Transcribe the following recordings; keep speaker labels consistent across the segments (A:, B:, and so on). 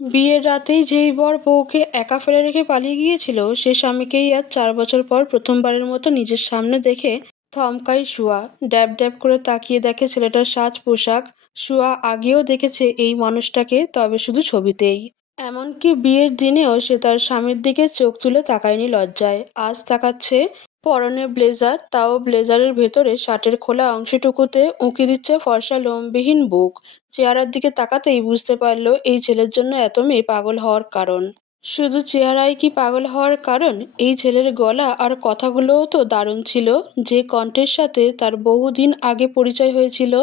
A: বিয়ের রাতেই যেই বর বউকে একা ফেলে রেখে পালিয়ে গিয়েছিল, সে স্বামীকেই আজ চার বছর পর প্রথমবারের মতো নিজের সামনে দেখে থমকাই শুয়া। ড্যাব ড্যাব করে তাকিয়ে দেখে ছেলেটার সাজ পোশাক। শুয়া আগেও দেখেছে এই মানুষটাকে, তবে শুধু ছবিতেই। এমনকি বিয়ের দিনেও সে তার স্বামীর দিকে চোখ তুলে তাকায়নি লজ্জায়। আজ তাকাচ্ছে পরনে ব্লেজার, তাও ব্লেজারের ভেতরে শার্টের খোলা অংশটুকুতে উঁকি দিচ্ছে ফর্সা লোমবিহীন বুক। চেহারার দিকে তাকাতেই বুঝতে পারল এই ছেলের জন্য এত মেয়ে পাগল হওয়ার কারণ। শুধু চেহারাই কি পাগল হওয়ার কারণ? এই ছেলের গলা আর কথাগুলোও তো দারুণ ছিল। যে কণ্ঠের সাথে তার বহুদিন আগে পরিচয় হয়েছিল,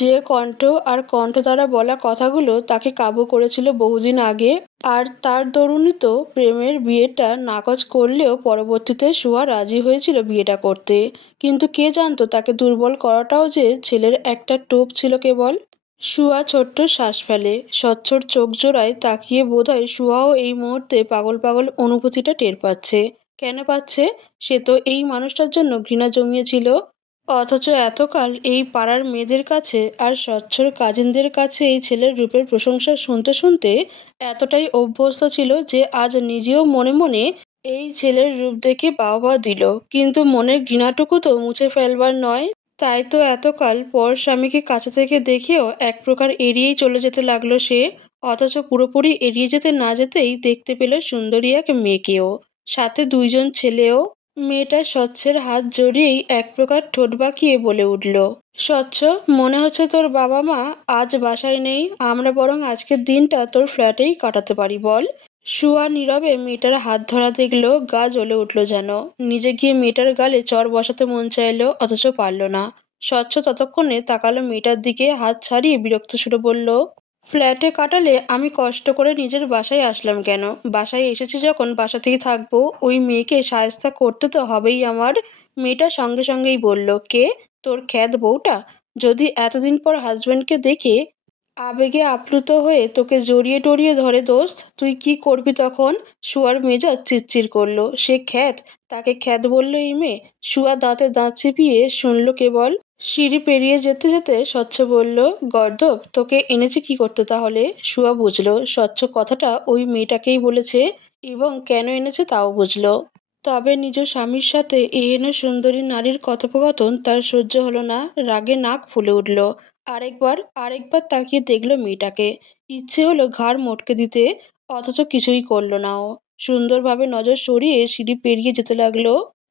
A: যে কণ্ঠ আর কণ্ঠ দ্বারা বলা কথাগুলো তাকে কাবু করেছিল বহুদিন আগে। আর তার দরুনই তো প্রেমের বিয়েটা নাকচ করলেও পরবর্তীতে সুয়া রাজি হয়েছিল বিয়েটা করতে। কিন্তু কে জানতো তাকে দুর্বল করাটাও যে ছেলের একটা টোপ ছিল কেবল? শুয়া ছোট্ট শ্বাস ফেলে। স্বচ্ছর চোখ জোড়ায় তাকিয়ে বোধহয় শুয়াও এই মুহূর্তে পাগল পাগল অনুভূতিটা টের পাচ্ছে। কেন পাচ্ছে? সে তো এই মানুষটার জন্য ঘৃণা জমিয়েছিল। অথচ এতকাল এই পাড়ার মেয়েদের কাছে আর স্বচ্ছর কাজিনদের কাছে এই ছেলের রূপের প্রশংসা শুনতে শুনতে এতটাই অভ্যস্ত ছিল যে আজ নিজেও মনে মনে এই ছেলের রূপ দেখে বাহবা দিল। কিন্তু মনের ঘৃণাটুকু তো মুছে ফেলবার নয়। তাই তো এতকাল পর স্বামীকে কাছে থেকে দেখেও এক প্রকার এড়িয়েই চলে যেতে লাগল সে। অথচ পুরোপুরি এড়িয়ে যেতে না যেতেই দেখতে পেল সুন্দরী এক মেয়েকেও। সাথে দুইজন ছেলেও। মেয়েটা স্বচ্ছের হাত জড়িয়েই এক প্রকার ঠোঁট বাঁকিয়ে বলে উঠল, স্বচ্ছ, মনে হচ্ছে তোর বাবা মা আজ বাসায় নেই। আমরা বরং আজকের দিনটা তোর ফ্ল্যাটেই কাটাতে পারি, বল। শুয়া নীরবে মেয়েটার হাত ধরা দেখল গা জ্বলে উঠল যেন। নিজে গিয়ে মেয়েটার গালে চর বসাতে মন চাইলো অথচ পারল না। স্বচ্ছ ততক্ষণে তাকালো মেয়েটার দিকে, হাত ছাড়িয়ে বিরক্ত সুরে বলল, ফ্ল্যাটে কাটালে আমি কষ্ট করে নিজের বাসায় আসলাম কেন? বাসায় এসেছি যখন বাসা থেকে থাকব, ওই মেয়েকে সায়স্তা করতে তো হবেই আমার। মেয়েটা সঙ্গে সঙ্গেই বলল, কে? তোর খ্যাত বউটা? যদি এতদিন পর হাজব্যান্ডকে দেখে আবেগে আপ্লুত হয়ে তোকে জড়িয়ে টড়িয়ে ধরে দোস্ত। তুই কি করবি তখন? শুয়ার মেজাজ চিরচির করল। সে খ্যাত? তাকে খ্যাত বলল এই মেয়ে? শুয়া দাঁতে দাঁত চিপিয়ে শুনল কেবল? সিঁড়ি পেরিয়ে যেতে যেতে স্বচ্ছ বলল গর্দব তোকে এনেছে কি করতে তাহলে? শুয়া বুঝলো, স্বচ্ছ কথাটা ওই মেয়েটাকেই বলেছে এবং কেন এনেছে তাও বুঝলো। তবে নিজ স্বামীর সাথে এহেন সুন্দরী নারীর কথোপকথন তার সহ্য হলো না। রাগে নাক ফুলে উঠল। আরেকবার আরেকবার তাকিয়ে দেখল মেয়েটাকে। ইচ্ছে হলো ঘাড় মটকে দিতে, অথচ কিছুই করল না ও। সুন্দরভাবে নজর সরিয়ে সিঁড়ি পেরিয়ে যেতে লাগল।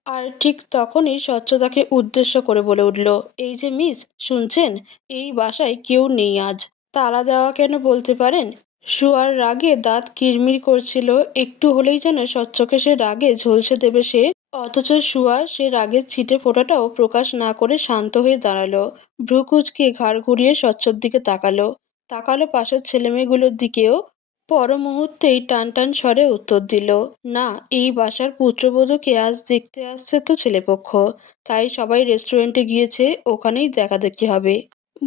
A: আর ঠিক তখনই স্বচ্ছতাকে উদ্দেশ্য করে বলে উঠল, এই যে মিস, শুনছেন? এই বাসায় কেউ নেই আজ। তালা দেওয়া কেন বলতে পারেন? শুয়ার রাগে দাঁত কিরমির করছিল। একটু হলেই যেন স্বচ্ছকে সে রাগে ঝলসে দেবে সে অথচ শুয়া সে রাগের ছিটে ফোটাটাও প্রকাশ না করে শান্ত হয়ে দাঁড়াল। ভ্রু কুচকে ঘাড় ঘুরিয়ে স্বচ্ছর দিকে তাকালো। তাকালো পাশের ছেলেমেয়েগুলোর দিকেও। পর মুহূর্তেই টান টান স্বরে উত্তর দিল, না, এই বাসার পুত্রবধূকে আজ দেখতে আসছে তো ছেলেপক্ষ। তাই সবাই রেস্টুরেন্টে গিয়েছে, ওখানেই দেখা দেখি হবে।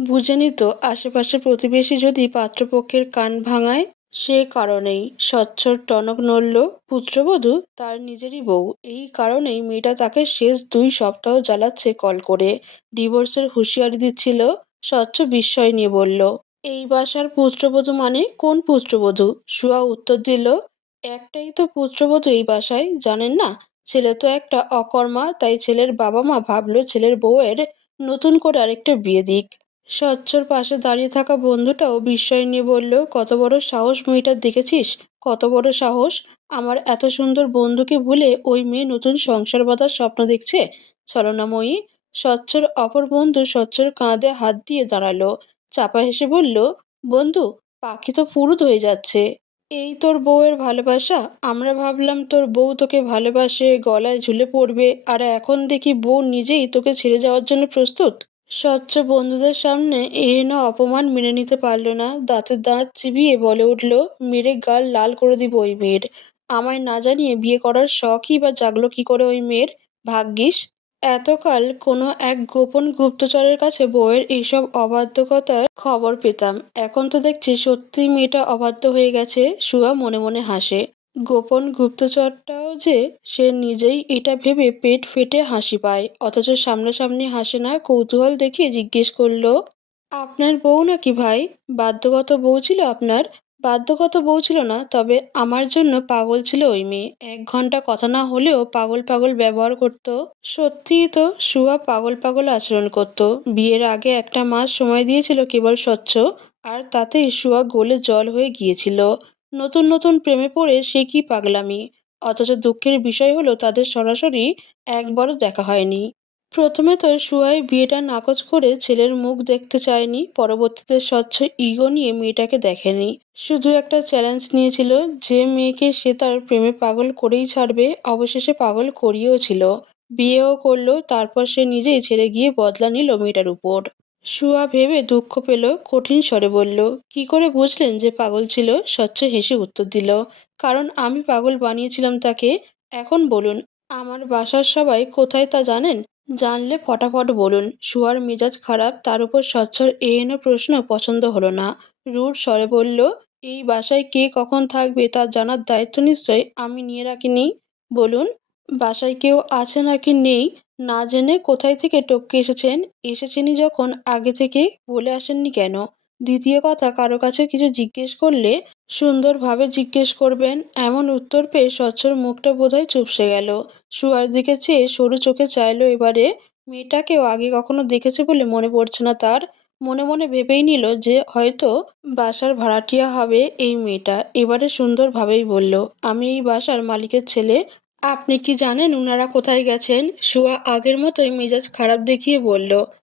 A: বুঝেনি তো আশেপাশে প্রতিবেশী যদি পাত্রপক্ষের কান ভাঙায়? সে কারণেই স্বচ্ছর টনক নড়ল পুত্রবধূ, তার নিজেরই বউ। এই কারণেই মেয়েটা তাকে শেষ দুই সপ্তাহ জ্বালাচ্ছে কল করে। ডিভোর্সের হুঁশিয়ারি দিচ্ছিল, স্বচ্ছ বিস্ময় নিয়ে বলল, এই বাসার পুত্রবধূ মানে কোন পুত্রবধূ? শুয়া উত্তর দিল, একটাই তো পুত্রবধূ এই বাসায়, জানেন না? ছেলে তো একটা অকর্মা, তাই ছেলের বাবা মা ভাবলো ছেলের বউয়ের নতুন করে আরেকটা বিয়ে দিক। স্বচ্ছর পাশে দাঁড়িয়ে থাকা বন্ধুটাও বিস্ময় নিয়ে বলল, কত বড় সাহস মেয়েটার দেখেছিস? কত বড় সাহস? আমার এত সুন্দর বন্ধুকে ভুলে ওই মেয়ে নতুন সংসার বাঁধার স্বপ্ন দেখছে। ছলনাময়ী স্বচ্ছর অপর বন্ধু স্বচ্ছর কাঁধে হাত দিয়ে দাঁড়াল, চাপা হেসে বলল, বন্ধু, পাখি তো ফুরুত হয়ে যাচ্ছে। এই তোর বউয়ের ভালোবাসা? আমরা ভাবলাম তোর বউ তোকে ভালোবাসে, গলায় ঝুলে পড়বে, আর এখন দেখি বউ নিজেই তোকে ছেড়ে যাওয়ার জন্য প্রস্তুত। স্বচ্ছ বন্ধুদের সামনে এহেন অপমান মেনে নিতে পারল না। দাঁতে দাঁত চিবিয়ে বলে উঠল, মেরে গাল লাল করে দিব ওই মেয়ের। আমায় না জানিয়ে বিয়ে করার শখই বা জাগলো কি করে ওই মেয়ের? ভাগ্যিস, এতকাল কোনো এক গোপন গুপ্তচরের কাছে বউয়ের এইসব অবাধ্যকতার খবর পেতাম। এখন তো দেখছি সত্যি মেয়েটা অবাধ্য হয়ে গেছে শুয়া মনে মনে হাসে। গোপন গুপ্তচরটাও যে সে নিজেই এটা ভেবে পেট ফেটে হাসি পায়, অথচ সামনাসামনি হাসে না, কৌতূহল দেখিয়ে জিজ্ঞেস করল, আপনার বউ নাকি ভাই? বাধ্যগত বউ ছিল আপনার? বাধ্যগত বউ ছিল না, তবে আমার জন্য পাগল ছিল ওই মেয়ে। এক ঘণ্টা কথা না হলেও পাগল পাগল ব্যবহার করত। সত্যিই তো সুয়া পাগল পাগল আচরণ করত। বিয়ের আগে একটা মাস সময় দিয়েছিল কেবল স্বচ্ছ, আর তাতেই সুয়া গোলে জল হয়ে গিয়েছিল। নতুন নতুন প্রেমে পড়ে সে কি পাগলামি? অথচ দুঃখের বিষয় হলো তাদের সরাসরি একবারও দেখা হয়নি। প্রথমে তো সুয়াই বিয়েটা নাকচ করে ছেলের মুখ দেখতে চায়নি, পরবর্তীতে স্বচ্ছ ইগো নিয়ে মেয়েটাকে দেখেনি। শুধু একটা চ্যালেঞ্জ নিয়েছিল যে মেয়েকে সে তার প্রেমে পাগল করেই ছাড়বে, অবশেষে পাগল করিয়েও ছিল। বিয়েও করল, তারপর সে নিজেই ছেড়ে গিয়ে বদলা নিল মেয়েটার উপর। সুয়া ভেবে দুঃখ পেল, কঠিন স্বরে বলল, কি করে বুঝলেন যে পাগল ছিল? স্বচ্ছ হেসে উত্তর দিল, কারণ আমি পাগল বানিয়েছিলাম তাকে। এখন বলুন, আমার বাসার সবাই কোথায় তা জানেন? জানলে ফটাফট বলুন, শুয়ার মেজাজ খারাপ, তার উপর স্বচ্ছর এ এনে প্রশ্ন পছন্দ হলো না। রুর স্বরে বলল, এই বাসায় কে কখন থাকবে তা জানার দায়িত্ব নিশ্চয় আমি নিয়ে রাখিনি। বলুন বাসায় কেউ আছে নাকি নেই, না জেনে কোথায় থেকে টপকে এসেছেন, এসেছেনই যখন আগে থেকে বলে আসেননি কেন? দ্বিতীয় কথা, কারও কাছে কিছু জিজ্ঞেস করলে সুন্দরভাবে জিজ্ঞেস করবেন, এমন উত্তর পেয়ে স্বচ্ছর মুখটা বোধহয় চুপসে গেল। শুয়ার দিকে চেয়ে সরু চোখে চাইলো এবারে, মেয়েটাকেও আগে কখনো দেখেছে বলে মনে পড়ছে না তার। মনে মনে ভেবেই নিল যে হয়তো বাসার ভাড়াটিয়া হবে এই মেয়েটা। এবারে সুন্দরভাবেই বলল, আমি এই বাসার মালিকের ছেলে আপনি কি জানেন উনারা কোথায় গেছেন? শুয়া আগের মতোই মেজাজ খারাপ দেখিয়ে বলল,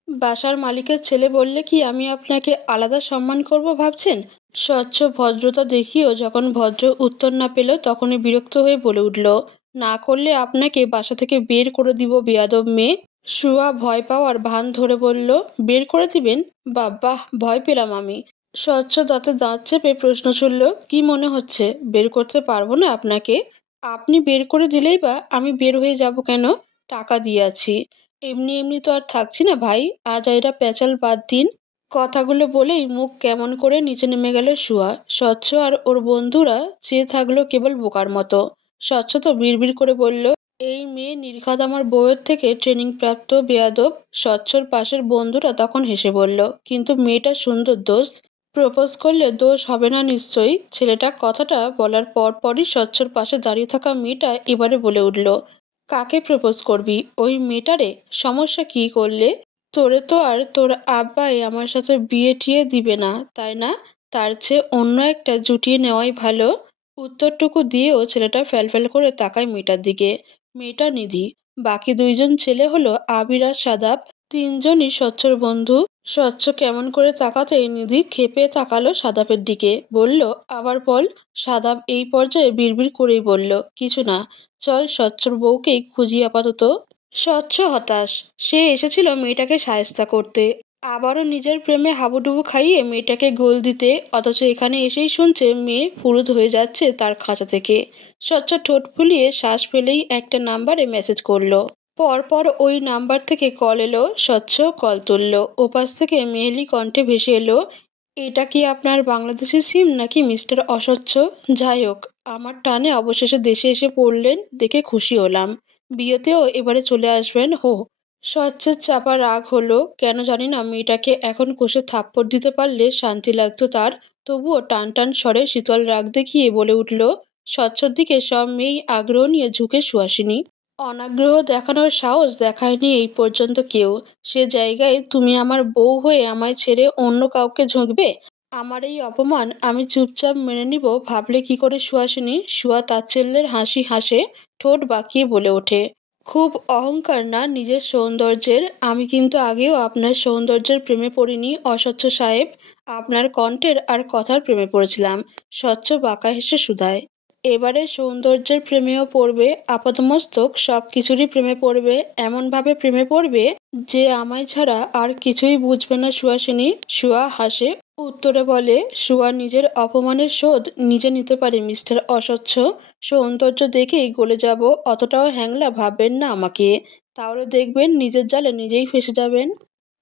A: বাসার মালিকের ছেলে বললে কি আমি আপনাকে আলাদা সম্মান করব ভাবছেন? স্বচ্ছ ভদ্রতা দেখিয়েও যখন ভদ্র উত্তর না পেল, তখনই বিরক্ত হয়ে বলে উঠল, না করলে আপনাকে বাসা থেকে বের করে দিব, বেয়াদব মেয়ে? শুয়া ভয় পাওয়ার ভান ধরে বলল, বের করে দিবেন? বাবা ভয় পেলাম আমি। স্বচ্ছ দাঁতে দাঁত চেপে প্রশ্ন ছুড়ল, কি মনে হচ্ছে? বের করতে পারব না আপনাকে? আপনি বের করে দিলেই বা আমি বের হয়ে যাব কেন? টাকা দিয়ে আছি এমনি এমনি তো আর থাকছি না ভাই। আজ এরা প্যাচাল বাদ দিন। কথাগুলো বলেই মুখ কেমন করে নিচে নেমে গেল শুয়া স্বচ্ছ আর ওর বন্ধুরা চেয়ে থাকল কেবল বোকার মতো। স্বচ্ছ তো বিড়বিড় করে বলল, এই মেয়ে নির্ঘাত আমার বউয়ের থেকে ট্রেনিং প্রাপ্ত বেয়াদব। স্বচ্ছর পাশের বন্ধুরা তখন হেসে বলল, কিন্তু মেয়েটা সুন্দর দোষ প্রপোজ করলে দোষ হবে না নিশ্চয়ই। ছেলেটা কথাটা বলার পরপরই স্বচ্ছর পাশে দাঁড়িয়ে থাকা মেয়েটা এবারে বলে উঠল, কাকে প্রপোজ করবি? ওই মেয়েটারে? সমস্যা কি করলে? তোরে তো আর তোর আব্বাই আমার সাথে বিয়ে টিয়ে দিবে না, তাই না? তার চেয়ে অন্য একটা জুটিয়ে নেওয়াই ভালো। উত্তরটুকু দিয়েও ছেলেটা ফ্যালফ্যাল করে তাকায় মেয়েটার দিকে। মেয়েটা নিধি। বাকি দুইজন ছেলে হলো আবির সাদাব। তিনজনই স্বচ্ছর বন্ধু। স্বচ্ছ কেমন করে তাকাতেই নিধি খেপে তাকালো সাদাপের দিকে। বলল, আবার বল। সাদাব এই পর্যায়ে বিড়বিড় করেই বলল, কিছু না, চল স্বচ্ছর বউকেই খুঁজি আপাতত। স্বচ্ছ হতাশ, সে এসেছিল মেয়েটাকে সায়স্তা করতে। আবারও নিজের প্রেমে হাবুডুবু খাইয়ে মেয়েটাকে গোল দিতে, অথচ এখানে এসেই শুনছে মেয়ে ফুরুত হয়ে যাচ্ছে তার খাঁচা থেকে। স্বচ্ছ ঠোঁট ফুলিয়ে শ্বাস ফেলেই একটা নাম্বারে মেসেজ করল। পরপর ওই নাম্বার থেকে কল এলো, স্বচ্ছ কল তুললো। ওপাশ থেকে মেহেলি কণ্ঠে ভেসে এলো, এটা কি আপনার বাংলাদেশের সিম নাকি মিস্টার অস্বচ্ছ? যাই হোক, আমার টানে অবশেষে দেশে এসে পড়লেন, দেখে খুশি হলাম। বিয়েতেও এবারে চলে আসবেন, হো স্বচ্ছের চাপা রাগ হলো, কেন জানি না, মেয়েটাকে এখন কষে থাপ্পড় দিতে পারলে শান্তি লাগতো তার। তবুও টান টান স্বরে শীতল রাগ দেখিয়ে বলে উঠল, স্বচ্ছর দিকে সব মেয়েই আগ্রহ নিয়ে ঝুঁকে শুয়াসিনী। অনাগ্রহ দেখানোর সাহস দেখায়নি এই পর্যন্ত কেউ। সে জায়গায় তুমি আমার বউ হয়ে আমায় ছেড়ে অন্য কাউকে ঝুঁকবে? আমার এই অপমান আমি চুপচাপ মেনে নিব, ভাবলে কি করে সুহাসিনী সুয়া তাচ্ছিল্যের হাসি হাসে ঠোঁট বাঁকিয়ে বলে ওঠে, খুব অহংকার না নিজের সৌন্দর্যের? আমি কিন্তু আগেও আপনার সৌন্দর্যের প্রেমে পড়িনি, অস্বচ্ছ সাহেব। আপনার কণ্ঠের আর কথার প্রেমে পড়েছিলাম। স্বচ্ছ বাঁকা হেসে শুধায় এবারে সৌন্দর্যের প্রেমেও পড়বে আপাতমস্তক সব কিছুরই প্রেমে পড়বে, এমনভাবে প্রেমে পড়বে যে আমায় ছাড়া আর কিছুই বুঝবে না সুহাসিনী সুয়া হাসে, উত্তরে বলে, সুয়া নিজের অপমানের শোধ নিজে নিতে পারে, মিস্টার অস্বচ্ছ সৌন্দর্য দেখেই গলে যাব, অতটাও হ্যাংলা ভাববেন না আমাকে। তাহলে দেখবেন নিজের জালে নিজেই ফেসে যাবেন।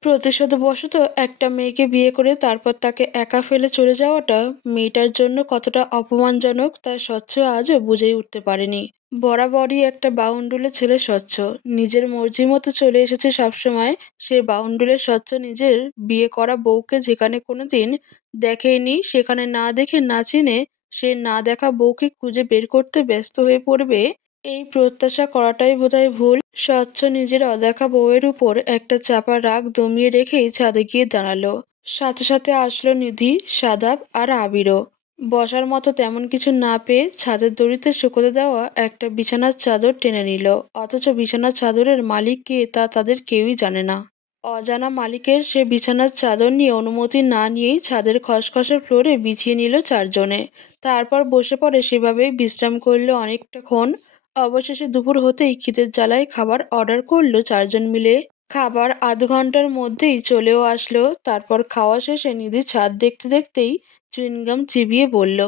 A: প্রতিশোধবশত একটা মেয়েকে বিয়ে করে তারপর তাকে একা ফেলে চলে যাওয়াটা মেয়েটার জন্য কতটা অপমানজনক তা স্বচ্ছ আজও বুঝেই উঠতে পারেনি। বরাবরই একটা বাউন্ডুলে ছেলে স্বচ্ছ। নিজের মর্জি মতো চলে এসেছে সবসময়। সে বাউন্ডুলে স্বচ্ছ নিজের বিয়ে করা বউকে যেখানে কোনো দিন দেখেনি, সেখানে না দেখে না চিনে সে না দেখা বউকে খুঁজে বের করতে ব্যস্ত হয়ে পড়বে এই প্রত্যাশা করাটাই বোধহয় ভুল। স্বচ্ছ নিজের অদেখা বউয়ের উপর একটা চাপা রাগ দমিয়ে রেখেই ছাদে গিয়ে দাঁড়াল। সাথে সাথে আসলো নিধি, সাদাব আর আবিরও। বসার মতো তেমন কিছু না পেয়ে ছাদের দড়িতে শুকোতে দেওয়া একটা বিছানার চাদর টেনে নিল। অথচ বিছানার চাদরের মালিক কে তা তাদের কেউই জানে না। অজানা মালিকের সে বিছানার চাদর নিয়ে অনুমতি না নিয়েই ছাদের খসখসে ফ্লোরে বিছিয়ে নিল চারজনে। তারপর বসে পড়ে সেভাবেই বিশ্রাম করল অনেকটাক্ষণ অবশেষে দুপুর হতেই খিদের জ্বালায় খাবার অর্ডার করল চারজন মিলে। খাবার আধ ঘণ্টার মধ্যেই চলেও আসলো। তারপর খাওয়া শেষে নিধি ছাদ দেখতে দেখতেই চুইনগাম চিবিয়ে বলল,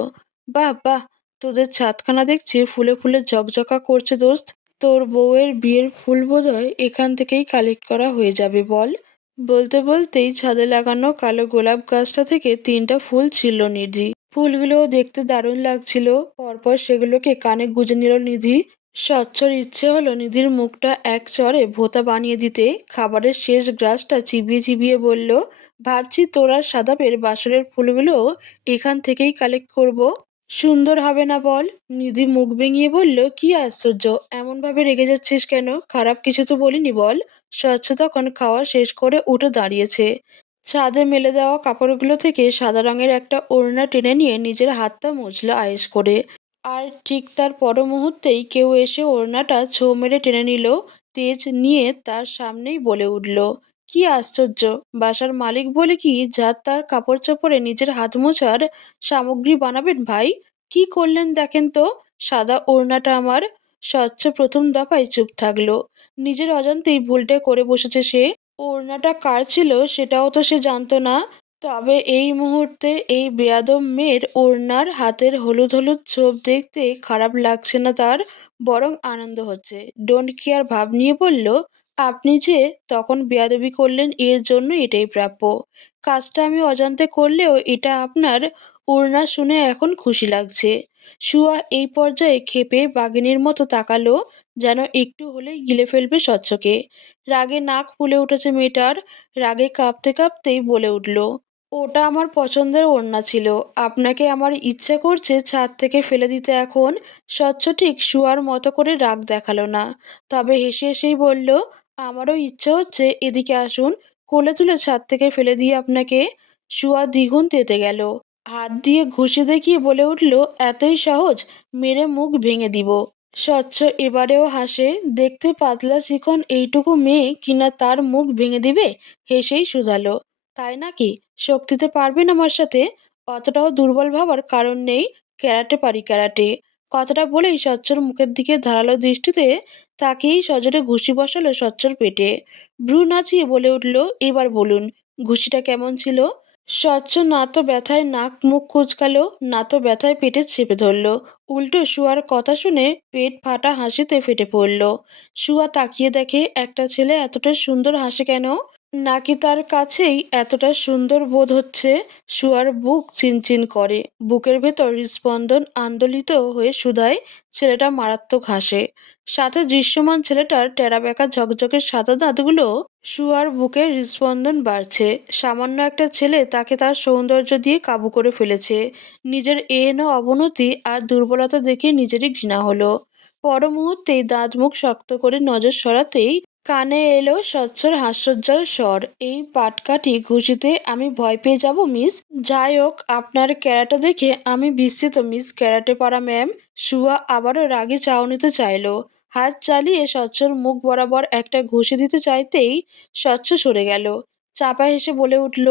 A: বাহ বাহ, তোদের ছাদখানা দেখছি, ফুলে ফুলে ঝকঝকা করছে দোস্ত। তোর বউয়ের বিয়ের ফুল বোধহয় এখান থেকেই কালেক্ট করা হয়ে যাবে, বল। বলতে বলতেই ছাদে লাগানো কালো গোলাপ গাছটা থেকে তিনটা ফুল ছিল নিধি। ফুলগুলো দেখতে দারুণ লাগছিল। পরপর সেগুলোকে কানে গুজে নিল নিধি। স্বচ্ছর ইচ্ছে হলো নিধির মুখটা এক চড়ে ভোতা বানিয়ে দিতে। খাবারের শেষ গ্রাসটা চিবিয়ে চিবিয়ে বলল, ভাবছি তোরা সাদাপের বাসরের ফুলগুলো এখান থেকেই কালেক্ট করব। সুন্দর হবে না বল? নিধি মুখ ভেঙিয়ে বলল, কি আশ্চর্য, এমনভাবে রেগে যাচ্ছিস কেন? খারাপ কিছু তো বলিনি বল? স্বচ্ছ তখন খাওয়া শেষ করে উঠে দাঁড়িয়েছে। ছাদে মেলে দেওয়া কাপড়গুলো থেকে সাদা রঙের একটা ওড়না টেনে নিয়ে নিজের হাতটা মুছল আয়েস করে। আর ঠিক তার পর মুহূর্তেই কেউ এসে ওড়নাটা ছো মেরে টেনে নিল, তেজ নিয়ে তার সামনেই বলে উঠল, কি আশ্চর্য! বাসার মালিক বলে কি যার তার কাপড় চোপড়ে নিজের হাত মোছার সামগ্রী বানাবেন ভাই? কি করলেন দেখেন তো? সাদা ওড়নাটা আমার স্বচ্ছ প্রথম দফায় চুপ থাকল। নিজের অজান্তেই ভুলটা করে বসেছে সে। ওড়নাটা কার ছিল সেটাও তো সে জানতো না। তবে এই মুহূর্তে এই বেয়াদব মেয়ের ওড়নার হাতের হলুদ হলুদ ছোপ দেখতে খারাপ লাগছে না তার, বরং আনন্দ হচ্ছে। ডোন্ট কেয়ার ভাব নিয়ে বলল, আপনি যে তখন বেয়াদবি করলেন এর জন্য এটাই প্রাপ্য। কাজটা আমি অজান্তে করলেও এটা আপনার ওড়না শুনে এখন খুশি লাগছে। শুয়া এই পর্যায়ে ক্ষেপে বাঘিনীর মতো তাকালো যেন একটু হলেই গিলে ফেলবে স্বচ্ছকে। রাগে নাক ফুলে উঠেছে মেয়েটার, রাগে কাঁপতে কাঁপতেই বলে উঠল, ওটা আমার পছন্দের ওড়না ছিল, আপনাকে আমার ইচ্ছে করছে ছাদ থেকে ফেলে দিতে এখন। স্বচ্ছ ঠিক শুয়ার মতো করে রাগ দেখাল না, তবে হেসে হেসেই বলল, আমারও ইচ্ছে হচ্ছে এদিকে আসুন, কোলে তুলে ছাদ থেকে ফেলে দিয়ে আপনাকে। শুয়া দ্বিগুণ তেতে গেল। হাত দিয়ে ঘুষি দেখিয়ে বলে উঠল, এতই সহজ, মেরে মুখ ভেঙে দিব। স্বচ্ছ এবারেও হাসে, দেখতে পাতলা শিখন এইটুকু মেয়ে কিনা তার মুখ ভেঙে দিবে? হেসেই শুধালো, তাই নাকি? শক্তিতে পারবেন আমার সাথে? অতটাও দুর্বল ভাবার কারণ নেই, ক্যারাটে পারি ক্যারাটে। কথাটা বলেই স্বচ্ছর মুখের দিকে ধারালো দৃষ্টিতে তাকেই সজোরে ঘুষি বসালো স্বচ্ছর পেটে। ভ্রু নাচিয়ে বলে উঠল, এবার বলুন, ঘুষিটা কেমন ছিল? স্বচ্ছ না তো ব্যথায় নাক মুখ কুচকালো না তো ব্যথায় পেটে চেপে ধরল। উল্টো শুয়ার কথা শুনে পেট ফাটা হাসিতে ফেটে পড়ল। শুয়া তাকিয়ে দেখে একটা ছেলে এতটা সুন্দর হাসে কেন? নাকি তার কাছেই এতটা সুন্দর বোধ হচ্ছে? শুয়ার বুক চিনচিন করে। বুকের ভেতর হৃস্পন্দন আন্দোলিত হয়ে শুধায় ছেলেটা মারাত্মক হাসে। সাথে দৃশ্যমান ছেলেটার টেরাবেঁকা ঝকঝকে সাদা দাঁতগুলো শুয়ার বুকের হৃস্পন্দন বাড়ছে। সামান্য একটা ছেলে তাকে তার সৌন্দর্য দিয়ে কাবু করে ফেলেছে। নিজের এন অবনতি আর দুর্বলতা দেখে নিজেরই ঘৃণা হলো। পর মুহূর্তেই দাঁত মুখ শক্ত করে নজর সরাতেই কানে এলো স্বচ্ছর হাস্যজ্জ্বল স্বর। এই পাটকাঠি ঘুষিতে আমি ভয় পেয়ে যাব, মিস। যাই হোক, আপনার ক্যারাটে দেখে আমি বিস্মিত, মিস ক্যারাটে পারা ম্যাম। শুয়া আবারও রাগে চাউনিতে চাইল। হাত চালিয়ে স্বচ্ছর মুখ বরাবর একটা ঘুষি দিতে চাইতেই স্বচ্ছ সরে গেল। চাপা হেসে বলে উঠল,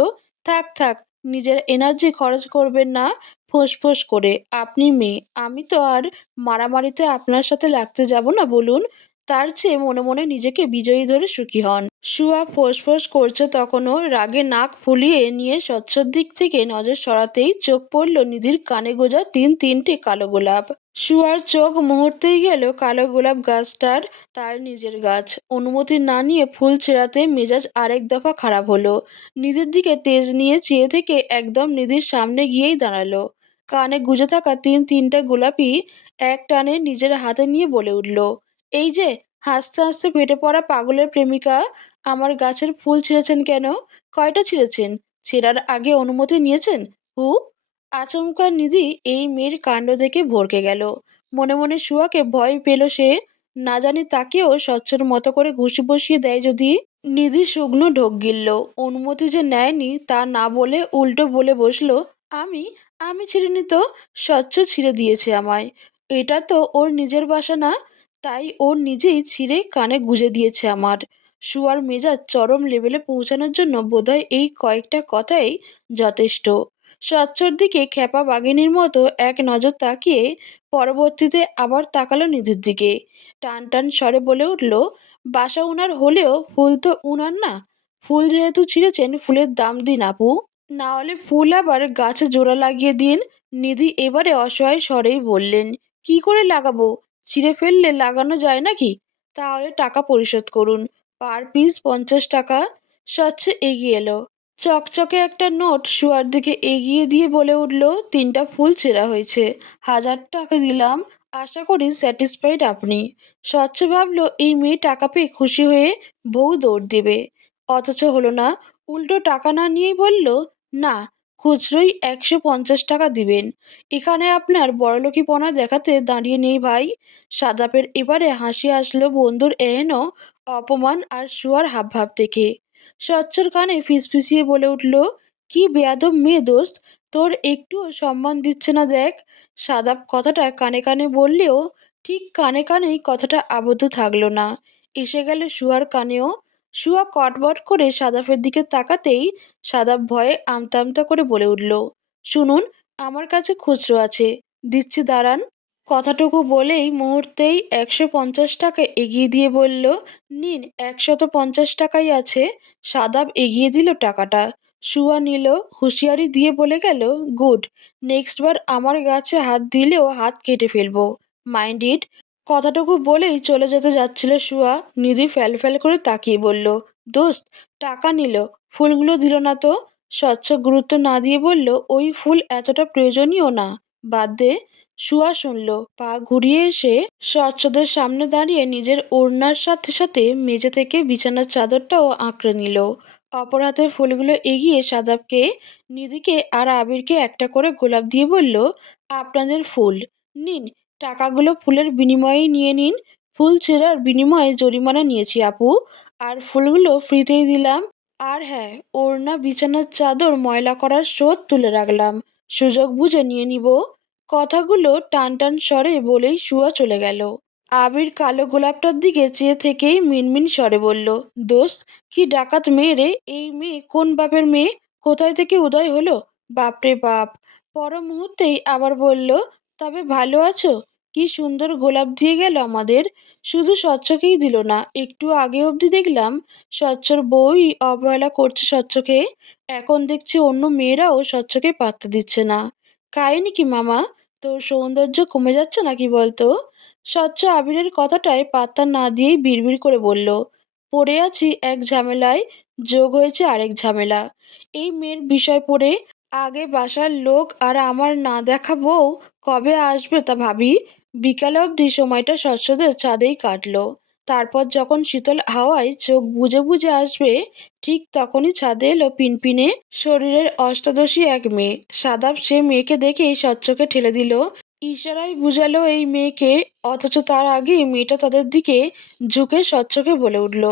A: থাক থাক, নিজের এনার্জি খরচ করবেন না ফোঁস করে। আপনি মেয়ে। আমি তো আর মারামারিতে আপনার সাথে লাগতে যাব না, বলুন। তার চেয়ে মনে মনে নিজেকে বিজয়ী ধরে সুখী হন। শুয়া ফোঁস করছে তখনও রাগে নাক ফুলিয়ে নিয়ে স্বচ্ছর দিক থেকে নজর সরাতেই চোখ পড়ল নিধির কানে গোজা তিন তিনটে কালো গোলাপ। শুয়ার চোখ মুহূর্তেই গেল কালো গোলাপ গাছটার, তার নিজের গাছ। অনুমতি না নিয়ে ফুল ছেঁড়াতে মেজাজ আরেক দফা খারাপ হলো। নিধির দিকে তেজ নিয়ে চেয়ে থেকে একদম নিধির সামনে গিয়েই দাঁড়াল। কানে গুজে থাকা তিন তিনটা গোলাপি এক টানে নিজের হাতে নিয়ে বলে উঠল এই যে, হাসতে হাসতে ফেটে পড়া পাগলের প্রেমিকা আমার গাছের ফুল ছিঁড়েছেন কেন? কয়টা ছিঁড়েছেন? ছেঁড়ার আগে অনুমতি নিয়েছেন? হু, আচমকা নিধি এই মেয়ের কাণ্ড দেখে ভরকে গেল। মনে মনে শুয়াকে ভয় পেল সে। না জানি তাকেও স্বচ্ছর মতো করে ঘুষি বসিয়ে দেয় যদি নিধি শুকনো ঢোক গিলল। অনুমতি যে নেয়নি তা না বলে উল্টো বলে বসল, আমি আমি ছিঁড়িনি তো, স্বচ্ছ ছিঁড়ে দিয়েছে আমায়। এটা তো ওর নিজের বাসা না? তাই ও নিজেই ছিঁড়ে কানে গুজে দিয়েছে আমার। শুয়ার মেজাজ চরম লেভেলে পৌঁছানোর জন্য বোধহয় এই কয়েকটা কথাই যথেষ্ট। স্বচ্ছর দিকে খেপা বাঘিনীর মতো এক নজর তাকিয়ে পরবর্তীতে আবার তাকালো নিধির দিকে। টান টান স্বরে বলে উঠল, বাসা উনার হলেও ফুল তো উনার না। ফুল যেহেতু ছিঁড়েছেন, ফুলের দাম দিন আপু। না হলে ফুল আবার গাছে জোড়া লাগিয়ে দিন। নিধি এবারে অসহায় স্বরেই বললেন, কি করে লাগাবো? ছিঁড়ে ফেললে লাগানো যায় নাকি? তাহলে টাকা পরিশোধ করুন। পার পিস পঞ্চাশ টাকা। স্বচ্ছ এগিয়ে এলো। চকচকে একটা নোট শুয়ার দিকে এগিয়ে দিয়ে বলে উঠল, তিনটা ফুল ছেঁড়া হয়েছে। হাজার টাকা দিলাম। আশা করি স্যাটিসফাইড আপনি। স্বচ্ছ ভাবলো, এই মেয়ে টাকা পেয়ে খুশি হয়ে বউ দৌড় দিবে। অথচ হলো না। উল্টো টাকা না নিয়েই বলল, না খুচরোই একশো পঞ্চাশ টাকা দিবেন। এখানে আপনার বড়লোকিপনা দেখাতে দাঁড়িয়ে নেই ভাই। সাদাপের এবারে হাসি আসলো বন্ধুর এহেন অপমান আর শুয়ার হাবভাব দেখে। স্বচ্ছর কানে ফিসফিসিয়ে বলে উঠল, কি বেয়াদব মেয়ে দোস্ত, তোর একটুও সম্মান দিচ্ছে না দেখ। সাদাপ কথাটা কানে কানে বললেও ঠিক কানে কানেই কথাটা আবদ্ধ থাকল না। এসে গেল শুয়ার কানেও। শুয়া কটবট করে সাদাফের দিকে তাকাতেই সাদাপ ভয়ে আমতা আমতা করে বলে উঠল, শুনুন, আমার কাছে খুচরো আছে। দিচ্ছি, দাঁড়ান। কথাটুকু বলেই মুহূর্তেই একশো পঞ্চাশ টাকা এগিয়ে দিয়ে বলল, নিন, একশত পঞ্চাশ টাকাই আছে। সাদাব এগিয়ে দিল টাকাটা। শুয়া নিল, হুঁশিয়ারি দিয়ে বলে গেল, গুড নেক্সট বার আমার গাছে হাত দিলেও হাত কেটে ফেলব। মাইন্ড ইট কথাটুকু বলেই চলে যেতে যাচ্ছিল শুয়া নিধি ফ্যাল করে তাকিয়ে বলল, দোস্ত, টাকা নিল, ফুলগুলো দিল না তো? স্বচ্ছ গুরুত্ব না দিয়ে বলল, ওই ফুল এতটা প্রয়োজনীয় না। বাদ দে শুয়া শুনল, পা ঘুরিয়ে এসে স্বচ্ছদের সামনে দাঁড়িয়ে নিজের ওড়নার সাথে সাথে মেঝে থেকে বিছানার চাদরটাও আঁকড়ে নিল। অপর হাতে ফুলগুলো এগিয়ে সাদাবকে নিধিকে আর আবিরকে একটা করে গোলাপ দিয়ে বলল, আপনাদের ফুল, নিন। টাকাগুলো ফুলের বিনিময়েই নিয়ে নিন। ফুল ছেঁড়ার বিনিময়ে জরিমানা নিয়েছি, আপু। আর ফুলগুলো ফ্রিতেই দিলাম। আর হ্যাঁ ওড়না, বিছানার চাদর, ময়লা করার শোধ তুলে রাখলাম। সুযোগ বুঝে নিয়ে নিব। কথাগুলো টান টান স্বরে বলেই শুয়া চলে গেল। আবির কালো গোলাপটার দিকে চেয়ে থেকেই মিনমিন স্বরে বলল, দোস্ত, কি ডাকাত মেয়ে রে? এই মেয়ে কোন বাপের মেয়ে? কোথায় থেকে উদয় হলো? বাপরে বাপ। পর মুহূর্তেই আবার বলল তবে ভালো আছো? কি সুন্দর গোলাপ দিয়ে গেল আমাদের। শুধু স্বচ্ছকেই দিল না, একটু আগে অবধি দেখলাম স্বচ্ছর বউই অবহেলা করছে স্বচ্ছকে। এখন দেখছি অন্য মেয়েরাও স্বচ্ছকে পাত্তা দিচ্ছে না। কাহিনি কি মামা? তোর সৌন্দর্য কমে যাচ্ছে নাকি বলতো? স্বচ্ছ আবিরের কথাটায় পাত্তা না দিয়েই বিড়বিড় করে বলল, পড়ে আছি এক ঝামেলায়, যোগ হয়েছে আরেক ঝামেলা। এই মেয়ের বিষয় পড়ে আগে বাসার লোক আর আমার না দেখা বউ কবে আসবে তা ভাবি। বিকাল অবধি সময়টা স্বচ্ছদের ছাদেই কাটলো। তারপর যখন শীতল হাওয়ায় চোখ বুজে বুজে আসবে, ঠিক তখনই ছাদে এলো পিনপিনে শরীরের অষ্টাদশী এক মেয়ে। সাদাব সে মেয়েকে দেখেই স্বচ্ছকে ঠেলে দিল। ইশারায় বুঝালো এই মেয়েকে, অথচ তার আগে মেয়েটা তাদের দিকে ঝুঁকে স্বচ্ছকে বলে উঠল,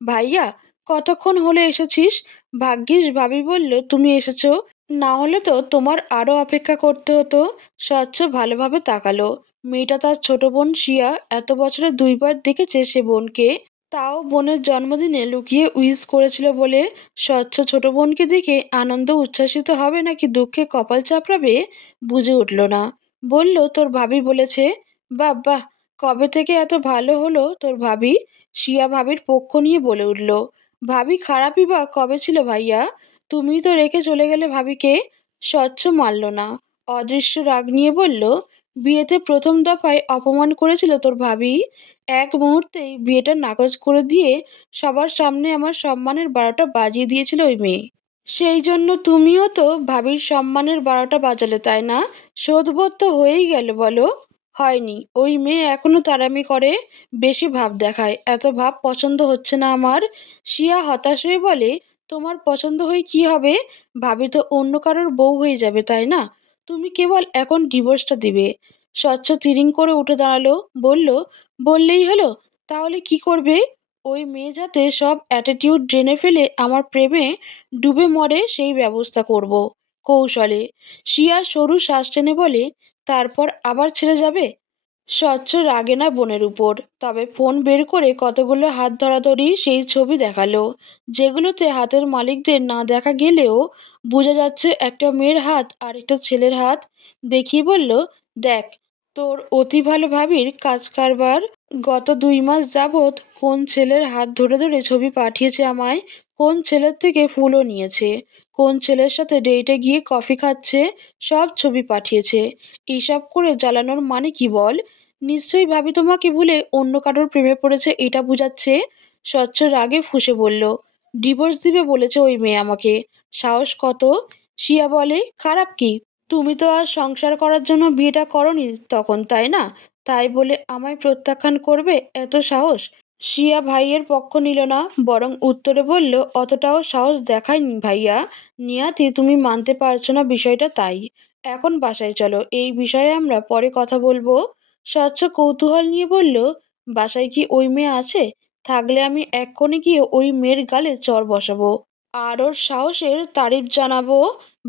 A: ভাইয়া, কতক্ষণ হলে এসেছিস? ভাগ্যিস ভাবি বলল, তুমি এসেছ? না হলে তো তোমার আরও অপেক্ষা করতে হতো। স্বচ্ছ ভালোভাবে তাকালো। মেয়েটা তার ছোট বোন শিয়া এত বছরে দুইবার দেখেছে সে বোনকে। তাও বোনের জন্মদিনে লুকিয়ে উইস করেছিল বলে স্বচ্ছ ছোট বোনকে দেখে আনন্দ উচ্ছ্বাসিত হবে নাকি দুঃখে কপাল চাপড়াবে বুঝে উঠল না। বলল, তোর ভাবি বলেছে। বাহ বাহ, কবে থেকে এত ভালো হলো তোর ভাবি? শিয়া ভাবির পক্ষ নিয়ে বলে উঠল, ভাবি খারাপই বা কবে ছিল ভাইয়া? তুমি তো রেখে চলে গেলে ভাবিকে স্বচ্ছ মানল না। অদৃশ্য রাগ নিয়ে বলল, বিয়েতে প্রথম দফায় অপমান করেছিল তোর ভাবি। এক মুহূর্তেই বিয়েটা নাকচ করে দিয়ে সবার সামনে আমার সম্মানের বারোটা বাজিয়ে দিয়েছিল ওই মেয়ে। সেই জন্য তুমিও তো ভাবির সম্মানের বারোটা বাজালে, তাই না? শোধবোধ তো হয়েই গেল, বলো? হয়নি। ওই মেয়ে এখনও তাড়ামি করে, বেশি ভাব দেখায়। এত ভাব পছন্দ হচ্ছে না আমার। শিয়া হতাশ হয়ে বলে তোমার পছন্দ হয়ে কি হবে? ভাবি তো অন্য কারোর বউ হয়ে যাবে, তাই না? তুমি কেবল এখন ডিভোর্সটা দিবে। স্বচ্ছ তিরিং করে উঠে দাঁড়াল, বলল, বললেই হলো, তাহলে কি করবে? ওই মেয়ে যাতে সব অ্যাটিটিউড ড্রেনে ফেলে আমার প্রেমে ডুবে মরে সেই ব্যবস্থা করব। কৌশলে। শিয়া সরু শ্বাস টেনে বলে, তারপর আবার ছেড়ে যাবে? স্বচ্ছ রাগে না বোনের উপর। তবে ফোন বের করে কতগুলো হাত ধরাধরি সেই ছবি দেখাল। যেগুলোতে হাতের মালিকদের না দেখা গেলেও বোঝা যাচ্ছে একটা মেয়ের হাত আর একটা ছেলের হাত। দেখিয়ে বলল, দেখ, তোর অতি ভালো ভাবির কাজ কারবার গত দুই মাস যাবৎ কোন ছেলের হাত ধরে ধরে ছবি পাঠিয়েছে আমায়, কোন ছেলের থেকে ফুলও নিয়েছে, কোন ছেলের সাথে ডেটে গিয়ে কফি খাচ্ছে, সব ছবি পাঠিয়েছে। এইসব করে জ্বালানোর মানে কি বল? নিশ্চয়ই ভাবি তোমাকে ভুলে অন্য কারোর প্রেমে পড়েছে, এটা বুঝাচ্ছে। স্বচ্ছ রাগে ফুঁসে বলল ডিভোর্স দিবে বলেছে ওই মেয়ে আমাকে। সাহস কত? শিয়া বলে, খারাপ কি? তুমি তো আর সংসার করার জন্য বিয়েটা করনি তখন, তাই না? তাই বলে আমায় প্রত্যাখ্যান করবে এত সাহস? শিয়া ভাইয়ের পক্ষ নিল না, বরং উত্তরে বলল, অতটাও সাহস দেখায়নি ভাইয়া। নিয়াতি, তুমি মানতে পারছ না বিষয়টা তাই। এখন বাসায় চলো, এই বিষয়ে আমরা পরে কথা বলব। স্বচ্ছ কৌতূহল নিয়ে বলল, বাসায় কি ওই মেয়ে আছে? থাকলে আমি এক্ষণে গিয়ে ওই মেয়ের গালে চর বসাবো। আর ওর সাহসের তারিফ জানাব।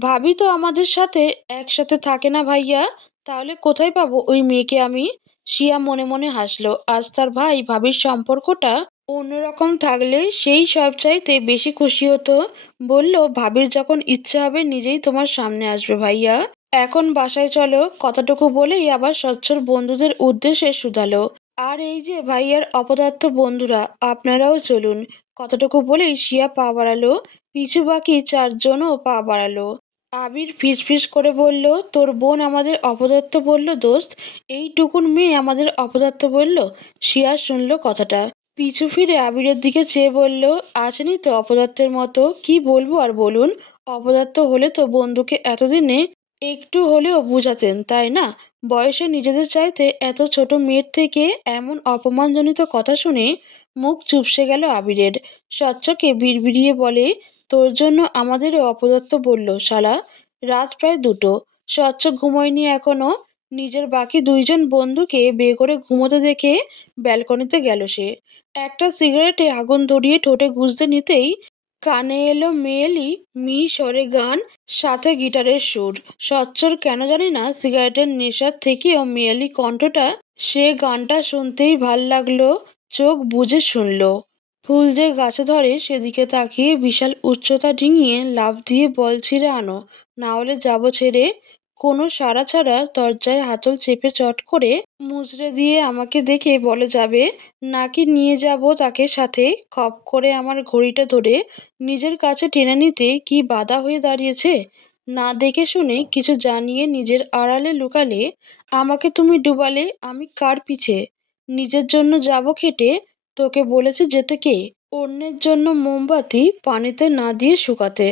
A: ভাবি তো আমাদের সাথে একসাথে থাকে না ভাইয়া। তাহলে কোথায় পাবো ওই মেয়েকে আমি? শিয়া মনে মনে হাসলো। আজ তার ভাই ভাবির সম্পর্কটা অন্যরকম থাকলে সেই সব চাইতে বেশি খুশি হতো। বলল, ভাবির যখন ইচ্ছা হবে নিজেই তোমার সামনে আসবে ভাইয়া। এখন বাসায় চলো, কথাটুকু বলেই আবার স্বচ্ছর বন্ধুদের উদ্দেশ্যে শুধালো। আর এই যে ভাইয়ার অপদার্থ বন্ধুরা, আপনারাও চলুন। কথাটুকু বলেই শিয়া পা বাড়ালো। পিছু বাকি চারজনও পা বাড়ালো। আবির ফিসফিস করে বলল, তোর বোন আমাদের অপদার্থ বলল, দোস্ত? এইটুকুন মেয়ে আমাদের অপদার্থ বলল? শিয়া শুনল কথাটা। পিছু ফিরে আবিরের দিকে চেয়ে বলল, আসেনি তো অপদার্থের মতো, কি বলব আর বলুন? অপদার্থ হলে তো বন্ধুকে এতদিনে একটু হলেও বুঝাতেন, তাই না? বয়সে নিজেদের চাইতে এত ছোট মেয়ের থেকে এমন অপমানজনিত কথা শুনে মুখ চুপসে গেল আবিরের। স্বচ্ছকে বিড়বিড়িয়ে বলে, তোর জন্য আমাদেরও অপদত্ত বলল, শালা। রাত প্রায় দুটো। স্বচ্ছ ঘুমোয়নি এখনও? নিজের বাকি দুইজন বন্ধুকে বিয়ে করে ঘুমোতে দেখে ব্যালকনিতে গেল সে। একটা সিগারেটে আগুন ধরিয়ে ঠোঁটে গুঁজতে নিতেই কানে এলো মেয়েলি মি স্বরে গান, সাথে গিটারের সুর। স্বচ্ছর কেন জানি না, সিগারেটের নেশার থেকেও মেয়েলি কণ্ঠটা, সে গানটা শুনতেই ভালো লাগল, চোখ বুঝে শুনলো। ফুল যে গাছে ধরে, সেদিকে তাকিয়ে বিশাল উচ্চতা ডিঙিয়ে লাফ দিয়ে বল ছিঁড়ে আনো। না হলে যাব ছেড়ে। কোনো সাড়া ছাড়া দরজায় হাতল চেপে চট করে মুচড়ে দিয়ে আমাকে দেখে বলে যাবে, নাকি নিয়ে যাব তাকে সাথে? খপ করে আমার ঘড়িটা ধরে নিজের কাছে টেনে নিতে কি বাধা হয়ে দাঁড়িয়েছে? না দেখে শুনে কিছু জানিয়ে নিজের আড়ালে লুকালে, আমাকে তুমি ডুবালে, আমি কার পিছে? নিজের জন্য যাব খেটে? তোকে বলেছে যেতে কে? অন্যের জন্য মোমবাতি পানিতে না দিয়ে শুকাতে।